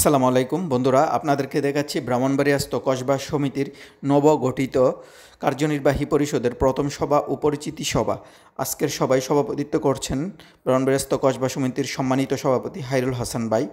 আসসালামু আলাইকুম বন্ধুরা, আপনাদেরকে দেখাচ্ছি ব্রাহ্মণবাড়িয়াস্থ কসবা সমিতির নবগঠিত কার্যনির্বাহী পরিষদের প্রথম সভা ও পরিচিতি সভা। আজকের সভায় সভাপতিত্ব করছেন ব্রাহ্মণবাড়িয়াস্থ কসবা সমিতির সম্মানিত সভাপতি হাইরুল হাসান ভাই।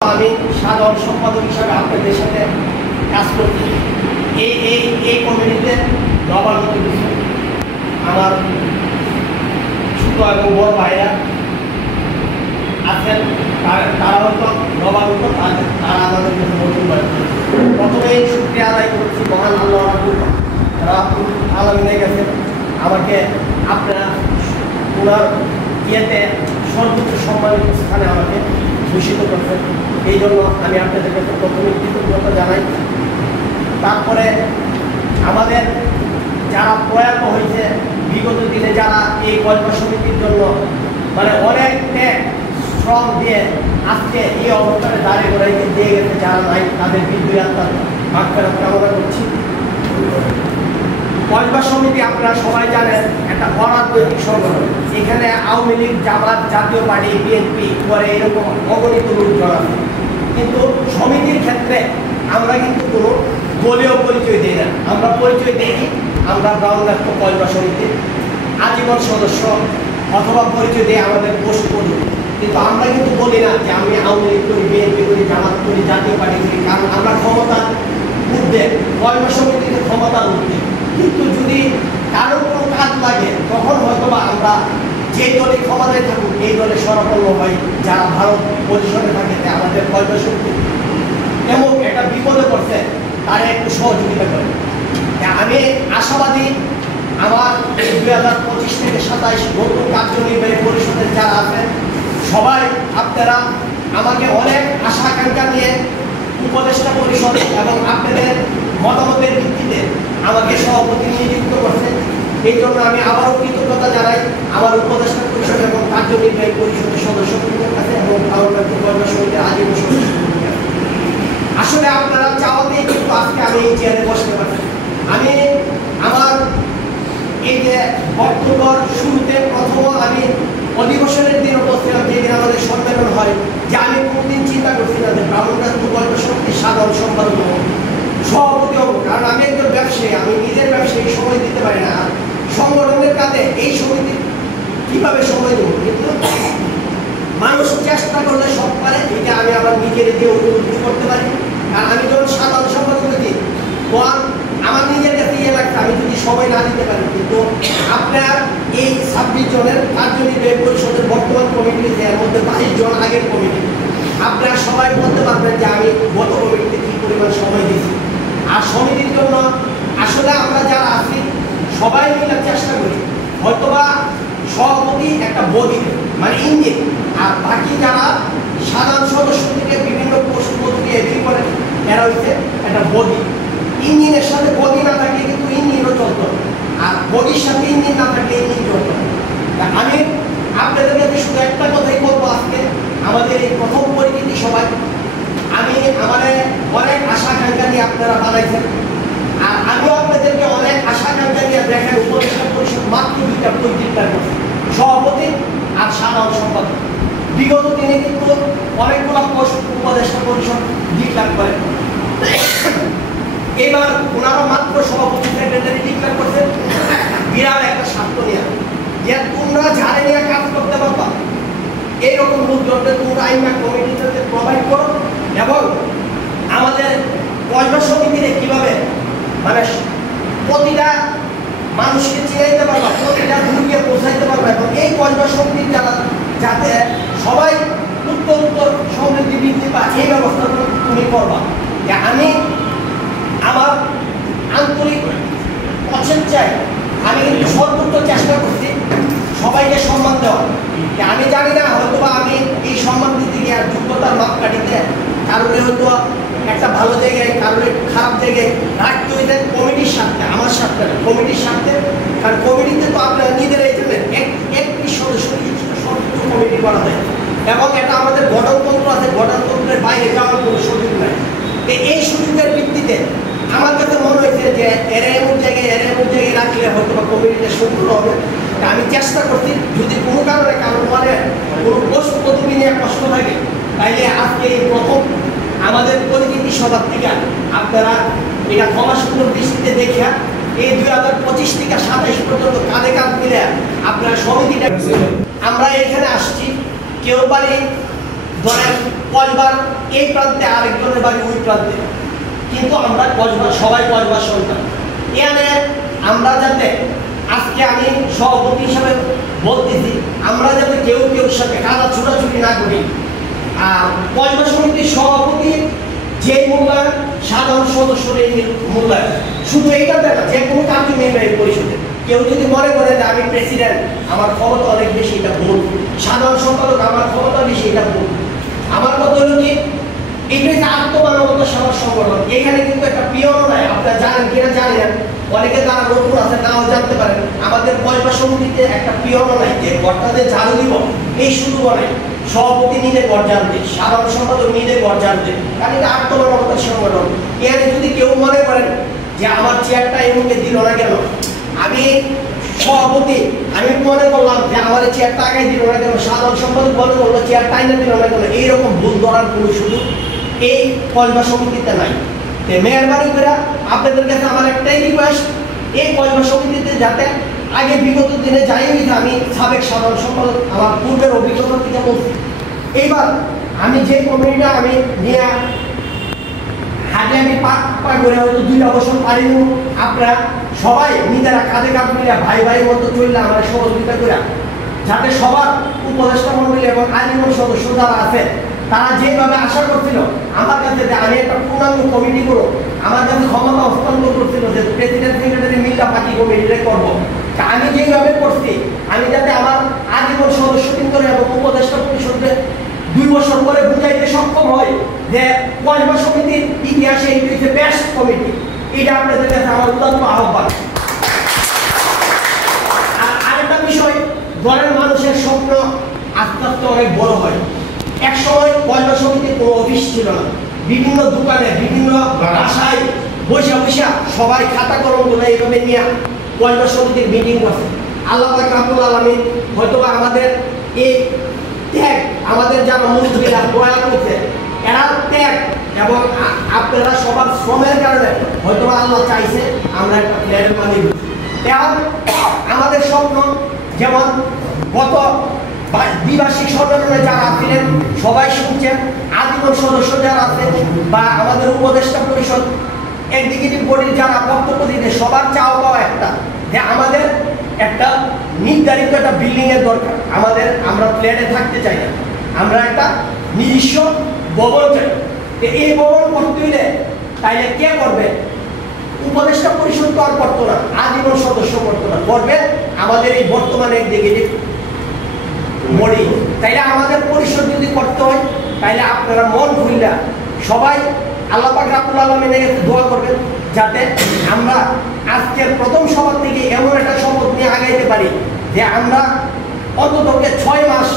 আমি সাধারণ সম্পাদক হিসাবে আপনাদের সাথে কাজ করছি। এই কমিটিতে নবাগত আমার ছোট এবং বড় ভাইরা আছেন, তারা হয়তো নবাগত, তারা আমাদের কাছে নতুন ভাই। প্রথমেই শুকরিয়া আদায় করছি মহান আল্লাহ আলমিনের কাছে আমাকে আপনারা ওনার ইয়েতে সর্বোচ্চ সম্মানিত স্থানে আমাকে ভূষিত করছেন। এই জন্য আমি আপনাদের কাছে প্রথমে কৃতজ্ঞতা জানাই। তারপরে আমাদের যারা প্রয়াত হয়েছে বিগত দিনে, যারা এই কসবা সমিতির জন্য অনেক শ্রম দিয়ে আজকে এই অবস্থানে দাঁড়িয়ে করে দিয়ে গেছে, যারা নাই তাদের বিদ্যুৎ আত্মার মাগফিরাত কামনা করছি। কসবা সমিতি আপনারা সবাই জানেন একটা অরাজনৈতিক সংগঠন। এখানে আওয়ামী লীগ, জামাত, জাতীয় পার্টি, বিএনপি করে এরকম অগণিত লোকজন আছে, কিন্তু সমিতির ক্ষেত্রে আমরা কিন্তু কোনো দলীয় পরিচয় দিই না। আমরা পরিচয় দিই আমরা ব্রাহ্মণবাড়িয়া কসবা সমিতির আজীবন সদস্য, অথবা পরিচয় দিয়ে আমাদের পোস্ট করি, কিন্তু আমরা কিন্তু বলি না যে আমি আওয়ামী লীগ করি, বিএনপি করি, জামাত করি, জাতীয় পার্টি করি, কারণ আমরা ক্ষমতার ঊর্ধ্বে, কসবা সমিতিতে ক্ষমতার ঊর্ধ্বে। কিন্তু যদি কারোর কোনো কাজ লাগে তখন হয়তোবা আমরা যে দলে ক্ষমতায় থাকুক এই দলে সরাপন্ন হয়, যারা ভারত পজিশনে থাকে আমাদের কসবা সমিতি এবং একটা বিপদে পড়ছে তারা একটু সহযোগিতা করে। আমি আশাবাদী আমার 2025 থেকে 27 নতুন কার্যনির্বাহী পরিষদের যারা আছেন সবাই আপনারা আমাকে অনেক আশা আকাঙ্ক্ষা নিয়ে উপদেষ্টা পরিষদ এবং আপনাদের মতামতের ভিত্তিতে আমাকে সভাপতি নিযুক্ত করছেন। এই জন্য আমি আবারও কৃতজ্ঞতা জানাই আমার উপদেষ্টা পরিষদ এবং কার্যনির্বাহী পরিষদের সদস্যদের কাছে এবং কসবা সমিতির আজীবন সদস্যদের কাছে। আসলে আপনারা চাওয়াতেই কিন্তু আজকে আমি এই চেয়ারে বসতে পারছি। আমি আমার এই যে বক্তব্যর শুরুতে প্রথম আমি অধিবেশনের দিন বলছিলাম, যেদিন আমাদের সম্মেলন হয়, যে আমি কোনদিন চিন্তা করছি না যে ব্রাহ্মণবাড়িয়া কসবা সমিতির সাধারণ সম্পাদক সভাপতি হব, কারণ আমি একজন ব্যবসায়ী, আমি নিজের ব্যবসায়ী সময় দিতে পারি না। সংগঠনের কাজে এই সমিতি কিভাবে সময় দেব, কিন্তু মানুষ চেষ্টা করলে সব পারে, এটা আমি আবার নিজের দিয়ে উপলব্ধি করতে পারি। কারণ আমি যখন সাধারণ সম্পাদক দিই তখন আমার নিজের কাছে ইয়ে লাগছে আমি যদি সময় না দিতে পারি। কিন্তু আপনার এই 26 জনের কার্যনির্বাহী পরিষদের বর্তমান কমিটি, এর মধ্যে 22 জন আগের কমিটি, আপনারা সবাই বলতে পারবেন যে আমি গত কমিটিতে কী পরিমাণ সময় দিয়েছি। আর সমিতির জন্য আসলে আমরা যারা আছি সবাই মিলে চেষ্টা করি, হয়তোবা সভাপতি একটা বডি ইঞ্জিন, আর বাকি যারা সাধারণ সদস্য থেকে বিভিন্ন পোস্ট পদবি এগ্রি করে এরা হচ্ছে একটা বডি। ইঞ্জিনের সাথে বডি না থাকলে কিন্তু ইঞ্জিনও চলত, আর বডির সাথে ইঞ্জিন না থাকলে ইঞ্জিন চলত। আমি আপনাদের কাছে শুধু একটা কথাই বলবো, আজকে আমাদের এই প্রথম পরিচিতি সবাই আমি আমাদের অনেক আশা আকাঙ্ক্ষা নিয়ে আপনারা বানাইছেন, আর আমিও আপনাদেরকে অনেক আশা আকাঙ্ক্ষা নিয়ে দেখেন উপদেষ্টা পরিষদ মাত্র 2টা ডিক্লেয়ার করছে, সভাপতি আর সাধারণ সম্পাদক। বিগত দিনে কিন্তু অনেকগুলো পোস্ট উপদেষ্টা পরিষদ ডিক্লেয়ার করে, এবার ওনারা মাত্র সভাপতি সেক্রেটারি ডিক্লেয়ার করছে। বিরাট একটা স্বার্থ নিয়ে যে তোমরা যারা নিয়ে কাজ করতে পারবা এইরকম লোকজনদের তোমরা আইনা কমিটিতে প্রোভাইড করো, এবং আমাদের কসবা সমিতিতে কীভাবে প্রতিটা মানুষকে চিনাইতে পারবা, প্রতিটা ভূমিকে পৌঁছাইতে পারবা, এবং এই কসবা সমিতির যারা যাতে সবাই উত্তর সমৃদ্ধি বৃদ্ধি পায় এই ব্যবস্থা তুমি করবা। আমি আমার আন্তরিক প্রচেষ্টায় আমি কিন্তু সর্বোচ্চ চেষ্টা করছি সবাইকে সম্মান দেওয়া। আমি জানি না হয়তোবা আমি এই সম্মান দিতে গিয়ে যোগ্যতার মাপকাঠিতে কারণে হয়তো একটা ভালো জায়গায়, কারণে খারাপ জায়গায় রাখতে হয়ে যায় কমিটির স্বার্থে, আমার স্বার্থে না, কমিটির স্বার্থে। কারণ কমিটিতে তো আপনারা নিজেরাই জানেন একটি সদস্য সর্বোচ্চ কমিটি করা যায়, এবং এটা আমাদের গঠনতন্ত্র আছে, গঠনতন্ত্রের বাইরে যাওয়ার কোনো সুযোগ নাই। এই সুযোগের ভিত্তিতে আমার কাছে মনে হয়েছে যে এমন জায়গায় রাখলে হয়তো বা কমিটিটা সম্পূর্ণ হবে। আমি চেষ্টা করছি যদি কোনো কারণে কারো কোনো পোস্ট পদবি নিয়ে কষ্ট থাকে তাইলে আজকে এই প্রথম আমাদের পরিচিতি সভা থেকে আপনারা এটা ক্ষমাসুন্দর দৃষ্টিতে দেখে এই 2025 থেকে 27 পর্যন্ত কাঁধে কাঁধ মিলে আপনারা সমিতিটা আমরা এখানে আসছি কেউ বাড়ি ধরেন কসবার এই প্রান্তে আরেকজনের বাড়ি ওই প্রান্তে, কিন্তু আমরা কসবার সবাই কসবার সন্তান। এখানে আমরা যাতে আজকে আমি সভাপতি হিসাবে বলতেছি, আমরা যাতে কেউ কেউর সাথে কাদা ছুটাছুটি না করি। কসবা সমিতির সভাপতি যে মূল্যায়ন, সাধারণ সদস্যের মূল্যায়ন, শুধু এইটা দেখা যে কোনো কার্যনির্বাহী পরিষদে কেউ যদি মনে করে যে আমি প্রেসিডেন্ট, আমার ক্ষমতা অনেক বেশি, এটা ভুল। সাধারণ সম্পাদক, আমার ক্ষমতা বেশি, এটা ভুল। আমার কথা হলো কি, এটা হচ্ছে আত্মমানবতা সমাজ সংগঠন। এখানে কিন্তু একটা পিয়ন নাই, আপনারা জানেন কিনা জানি না, অনেকে তারা নতুন আছে নাও জানতে পারেন। আমাদের কসবা সমিতিতে একটা পিয়ন নাই যে ঘরটাতে ঝাড়ু দিব এই শুধু বলে, সভাপতি নিজে ঘর জানতে, সাধারণ সম্পাদক নিজে ঘর জানতে, কারণ এটা আত্মমানবতার সংগঠন। এখানে যদি কেউ মনে করেন যে আমার চেয়ারটা এমনকে দিল না কেন, আমি সভাপতি আমি মনে করলাম যে আমার চেয়ারটা আগে দিল না কেন, সাধারণ সম্পাদক মনে করলো চেয়ারটা আইনে দিল না কেন, এইরকম ভুল ধরার কোনো সুযোগ এই কসবা সমিতিতে নাই। মেহরবানি করে আপনাদের কাছে আমার একটাই রিকোয়েস্ট, এই কসবা সমিতিতে যাতে আগে বিগত দিনে যাই হইতে আমি সাবেক সাধারণ সম্পাদক আমার পূর্বের অভিজ্ঞতা থেকে বলছি। এইবার আমি যে কমিটিটা আমি নিয়ে হাতে আমি পা করে হয়তো 2 বছর পারিনি, আপনারা সবাই নিজেরা কাঁধে কাঁধ মিলে ভাই ভাইয়ের মতো চললে আমরা সহযোগিতা করে যাতে সবার উপদেষ্টা মন্ডলী এবং আজীবন সদস্য যারা আছে তারা যেভাবে আশা করছিল আমার কাছে যে আমি একটা পূর্ণাঙ্গ কমিটি করবো, আমার কাছে ক্ষমতা হস্তান্তর করছিল যে প্রেসিডেন্ট সেক্রেটারি মিল্লা পার্টি কমিটিটা করবো, আমি যেভাবে করছি আমি যাতে আমার আজীবন সদস্যবৃন্দ এবং উপদেষ্টা পরিষদে 2 বছর পরে বুঝাইতে সক্ষম হয় যে কসবা সমিতির ইতিহাসে এই হচ্ছে বেস্ট কমিটি। এটা আপনাদের কাছে আমার উদাত্ত আহ্বান। আর আরেকটা বিষয়, দলের মানুষের স্বপ্ন আস্তে আস্তে অনেক বড় হয়। এক সময় কসবা সমিতির কোনো অফিস ছিল না, বিভিন্ন দোকানে বিভিন্ন বাসায় বসে বসে সবাই খাতা কলমগুলো এইভাবে নিয়ে কসবা সমিতির মিটিং করছে। আল্লাহ পাক রব্বুল আলামিন হয়তো আমাদের এই ত্যাগ, আমাদের যারা মুসলিমরা প্রয়াণ করছে এরা ত্যাগ এবং আপনারা সবার শ্রমের কারণে হয়তো আল্লাহ চাইছে আমরা একটা প্লেয়ারের মালিক। এখন আমাদের স্বপ্ন, যেমন গত দ্বিবার্ষিক সম্মেলনে যারা আছিলেন সবাই শুনছেন, আজীবন সদস্য যারা আছেন বা আমাদের উপদেষ্টা পরিষদ এক্সিকিউটিভ বডির যারা বক্তব্য দিতে, সবার চাওয়া পাওয়া একটা যে আমাদের একটা নির্ধারিত একটা বিল্ডিং এর দরকার। আমরা ফ্ল্যাটে থাকতে চাই না, আমরা একটা নিজস্ব ভবন চাই। এই ভবন করতে হইলে তাইলে কে করবে? উপদেষ্টা পরিষদ তো আর করতো না, আজীবন সদস্য করতো না, করবে আমাদের এই বর্তমানে এক্সিকিউটিভ বডি। তাইলে আমাদের পরিষদ যদি করতে হয় তাইলে আপনারা মন খুললা সবাই আল্লাহ পাক রব্বুল আলামিনের কাছে দোয়া করবেন যাতে আমরা আজকের প্রথম সভা থেকে এমন একটা শপথ নিয়ে আগাইতে পারি যে আমরা অন্তত 6 মাস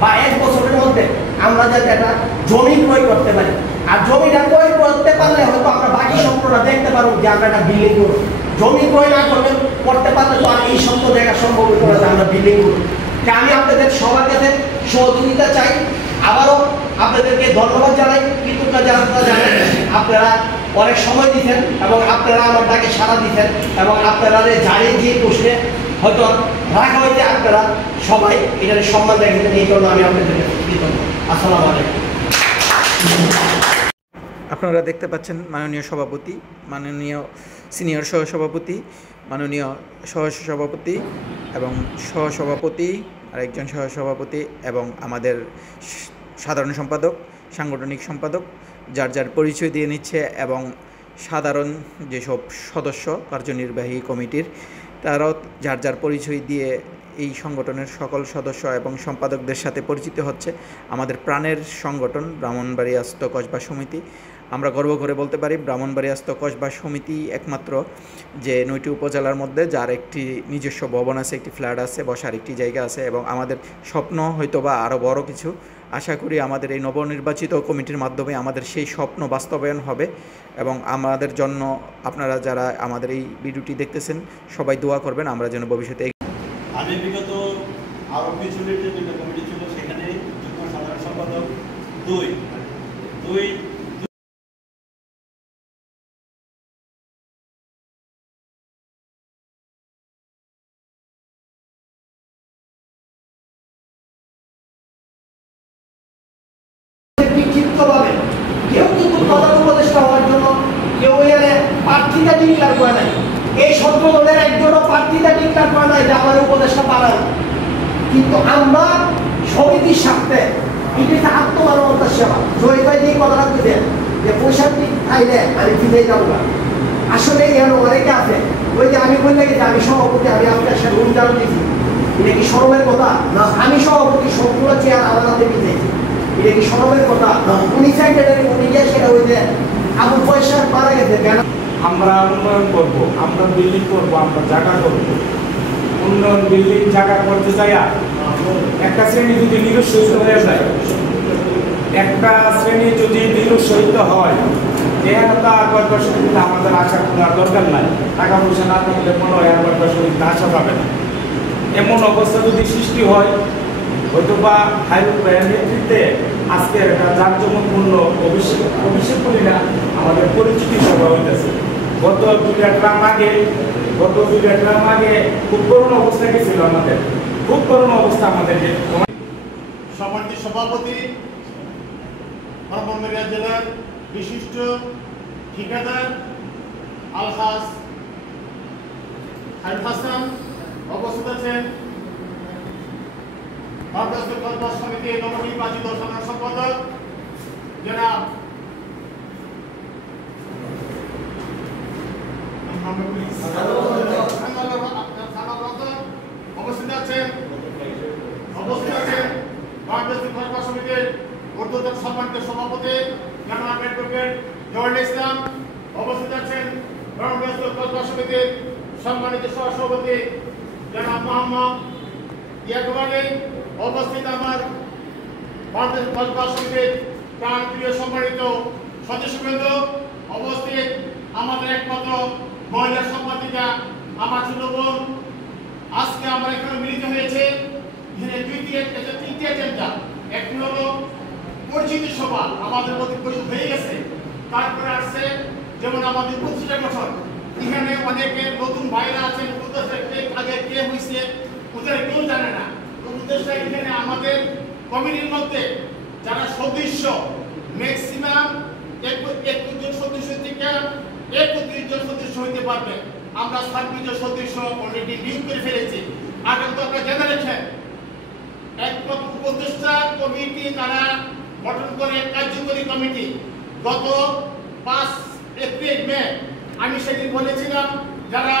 বা 1 বছরের মধ্যে আমরা যাতে একটা জমি ক্রয় করতে পারি। আর জমিটা ক্রয় করতে পারলে হয়তো আমরা বাকি স্বপ্নটা দেখতে পারবো যে আমরা একটা বিল্ডিং করবো। জমি ক্রয় না করতে পারলে তো আর এই স্বপ্ন দেখা সম্ভব হতো না যে আমরা বিল্ডিং করবো। আমি আপনাদের সবার কাছে সহযোগিতা চাই, আবারও আপনাদেরকে ধন্যবাদ জানাই, কৃতজ্ঞতা জানাই। আপনারা অনেক সময় দিচ্ছেন এবং আপনারা আমার ডাকে সাড়া দিচ্ছেন এবং আপনারা জানেন যে প্রশ্নে হয়তো রাখা হয়েছে আপনারা সবাই এটার সম্মান রেখেছেন, এই জন্য আমি আপনাদেরকে কৃতজ্ঞ। আসসালামু আলাইকুম। আপনারা দেখতে পাচ্ছেন মাননীয় সভাপতি, মাননীয় সিনিয়র সহসভাপতি, মাননীয় সহসভাপতি এবং সহসভাপতি, আরেকজন সহসভাপতি এবং আমাদের সাধারণ সম্পাদক, সাংগঠনিক সম্পাদক যার যার পরিচয় দিয়ে নিচ্ছে এবং সাধারণ যেসব সদস্য কার্যনির্বাহী কমিটির তারাও যার যার পরিচয় দিয়ে এই সংগঠনের সকল সদস্য এবং সম্পাদকদের সাথে পরিচিত হচ্ছে। আমাদের প্রাণের সংগঠন ব্রাহ্মণবাড়িয়াস্থ কসবা সমিতি। আমরা গর্ব করে বলতে পারি ব্রাহ্মণবাড়িয়াস্থ কসবা সমিতি একমাত্র যে 9টি উপজেলার মধ্যে যার একটি নিজস্ব ভবন আছে, একটি ফ্ল্যাট আছে, বসার একটি জায়গা আছে এবং আমাদের স্বপ্ন হয়তোবা আরও বড় কিছু। আশা করি আমাদের এই নবনির্বাচিত কমিটির মাধ্যমে আমাদের সেই স্বপ্ন বাস্তবায়ন হবে এবং আমাদের জন্য আপনারা যারা আমাদের এই ভিডিওটি দেখতেছেন সবাই দোয়া করবেন আমরা যেন ভবিষ্যতে। আমি বিগত আরও পিছনের যে দুটো কমিটি ছিল সেখানে যুগ্ম সাধারণ সম্পাদক দুই দুই বিক্ষিপ্তভাবে কেউ কিন্তু প্রধান উপদেষ্টা হওয়ার জন্য কেউ এখানে প্রার্থীটা ডিক্লার করে নাই। এই সংগঠনের একজনও প্রার্থীটা ডিক্লার করে নাই যে আমার উপদেষ্টা পালান। কিন্তু আমরা সমিতির স্বার্থে এটা আত্মমানবতার সেবা। জয় ভাই যে কথাটা বুঝেন যে পয়সাটি খাইলে আমি ফিরে যাবো না, আসলে এর অনেকে আছে ওই যে আমি বললে গেছি আমি সভাপতি, আমি আপনার সাথে অনুদান দিয়েছি, এটা কি শরমের কথা না? আমি সভাপতি সবগুলো চেয়ার আলাদাতে দিয়েছি, এটা কি শরমের কথা? উনি সেক্রেটারি, উনি গিয়ে সেটা ওই যে আবু পয়সা মারা গেছে কেন? আমরা উন্নয়ন করব, আমরা বিল্ডিং করব, আমরা জায়গা করব। উন্নয়ন বিল্ডিং জায়গা করতে চাই একটা শ্রেণী যদি নিরুৎসাহিত হয়ে যায়, একটা শ্রেণী যদি নিরুৎসাহিত হয়, এখানে একবার শরীর আমাদের আশা করার দরকার নাই। টাকা পয়সা না থাকলে মনে হয় একবার শরীর আশা পাবে না। এমন অবস্থা যদি সৃষ্টি হয়, হয়তো বা হাইরুল ভাইয়ের নেতৃত্বে আজকের একটা জাঁকজমকপূর্ণ অভিষেক করি না, আমাদের পরিচিতি সভা হইতেছে। গত দুইটা ট্রাম আগে খুব করুণ অবস্থা গেছিল আমাদের, খুব করুণ অবস্থা আমাদের। সমিতির সভাপতি ব্রাহ্মণবাড়িয়া জেলার বিশিষ্ট ঠিকাদার আলহাজ হাবিব হাসান উপস্থিত আছেন। বাংলাদেশ কল্পনা সমিতির নবনির্বাচিত সাধারণ সম্পাদক জনাব উপস্থিত আছেন বাংলাদেশ কল্পনা সমিতির ঊর্ধ্বতন সম্মানিত সভাপতি জনাব অ্যাডভোকেট জহুরুল ইসলাম। উপস্থিত আছেন বাংলাদেশ কল্পনা সমিতির সম্মানিত সহসভাপতি জনাব মোহাম্মদ ইয়াকুব আলী। উপস্থিত আমার বাংলাদেশ কল্পনা সমিতির প্রাণপ্রিয় সম্মানিত সদস্যবৃন্দ, উপস্থিত আমাদের একমাত্র মহিলা সম্পাদিকা আমার ছোট বোন। আজকে আমরা এখানে মিলিত হয়েছে তিনটি এজেন্ডা। একটি হলো পরিচিতি সভা, আমাদের মধ্যে পরিচিত হয়ে গেছে। তারপরে আসছে যেমন আমাদের প্রতিষ্ঠা গঠন, এখানে অনেকে নতুন ভাইরা আছেন, আগে কে হয়েছে ওদের কেউ জানে না। উদ্দেশ্যে এখানে আমাদের কমিটির মধ্যে যারা সদস্য ম্যাক্সিমাম 21 জন সদস্য থেকে 31 জন সদস্য হইতে পারবে। আমরা 26 জন সদস্য অলরেডি নিয়োগ করে ফেলেছি। আগে তো আপনারা জেনে রেখেন একমাত্র উপদেষ্টা কমিটি তারা গঠন করে কার্যকরী কমিটি। গত 5 এপ্রিল মে আমি সেদিন বলেছিলাম যারা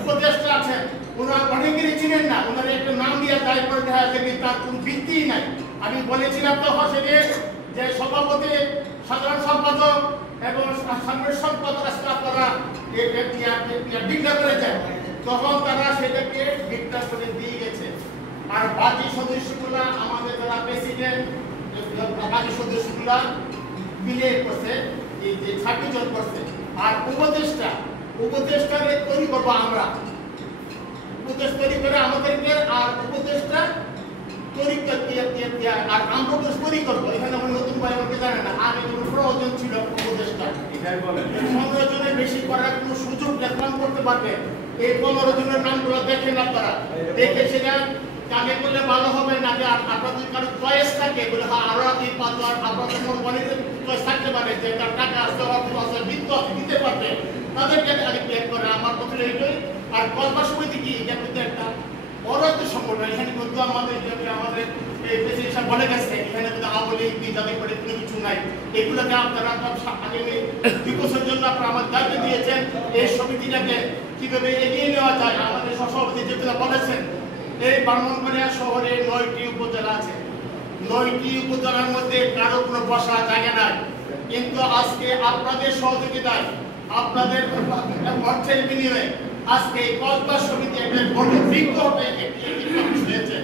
উপদেষ্টা আছেন ওনারা অনেকেরই চিনেন না, ওনারা একটা নাম দিয়ে দায় করে দেখা যাচ্ছে তার কোনো ভিত্তিই নাই। আমি বলেছিলাম তখন সেদিন যে সভাপতি, সাধারণ সম্পাদক এবং সাংগঠনিক সম্পাদক আপনারা ডিক্লেয়ার করেছেন, তখন তারা সেটাকে ডিক্লেয়ার করে দিয়ে গেছে। আর বাকি সদস্যগুলা আমাদের যারা প্রেসিডেন্ট, বাকি সদস্যগুলা মিলে করছে, এই যে 26 জন করছে। আর উপদেষ্টাকে তৈরি করবো আমরা, উপদেশ তৈরি করে আমাদেরকে, আর উপদেষ্টা তৈরি আর আমরা তৈরি করবো। এখানে আমার নতুন ভাই আমাকে জানে না, আগে যেমন 15 জন ছিল উপদেষ্টা, 15 জনের বেশি করার কোনো সুযোগ রেকমেন্ড করতে পারবে। এই 15 জনের নামগুলো দেখেন আপনারা, দেখে সেটা কাকে করলে ভালো হবে নাকি আপনাদের কারো চয়েস থাকে বলে আরো এই 5 জন আপনাদের মনে চয়েস থাকতে পারে যে তার টাকা আছে, অর্থ আছে, বৃত্ত আছে, দিতে পারবে, তাদেরকে আগে ক্লিয়ার করে। আমার কথা এইটাই। আর কল্পনা সমিতি কি এটা কিন্তু একটা অরাজ্য সংগঠন। এখানে কিন্তু আমাদের এই প্রেসিডেন্ট সাহেব বলে গেছে এখানে কিন্তু আওয়ামী লীগ যাদের করে কোনো কিছু নাই। এগুলোকে আপনারা আগামী 2 বছরের জন্য আপনারা আমার দায়িত্ব দিয়েছেন এই সমিতিটাকে কিভাবে এগিয়ে নেওয়া যায়। আমাদের সভাপতি যেটা বলেছেন, এই ব্রাহ্মণবাড়িয়া শহরে 9টি উপজেলা আছে, 9টি উপজেলার মধ্যে কারো কোনো বসার জায়গা নাই। কিন্তু আজকে আপনাদের সহযোগিতায়, আপনাদের অর্থের বিনিময়ে আজকে এই কল্পনা সমিতি একটা বড় বৃক্ষ হয়েছে।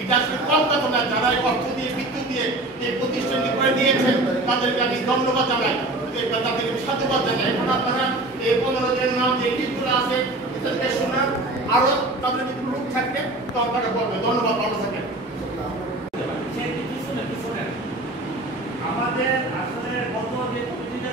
এটা আসলে কম কথা না, যারা অর্থ দিয়ে, বিদ্যুৎ দিয়ে এই প্রতিষ্ঠানটি করে দিয়েছেন তাদেরকে আমি ধন্যবাদ জানাই, তাদেরকে সাধুবাদ জানাই। এখন আপনারা এই 15 জনের নাম যে লিস্টগুলো আছে এটাকে শোনার, আরো তাদের যদি লোক থাকবে তো আপনারা বলবেন। ধন্যবাদ, ভালো থাকেন। আমাদের আসলে গত যে কমিটিটা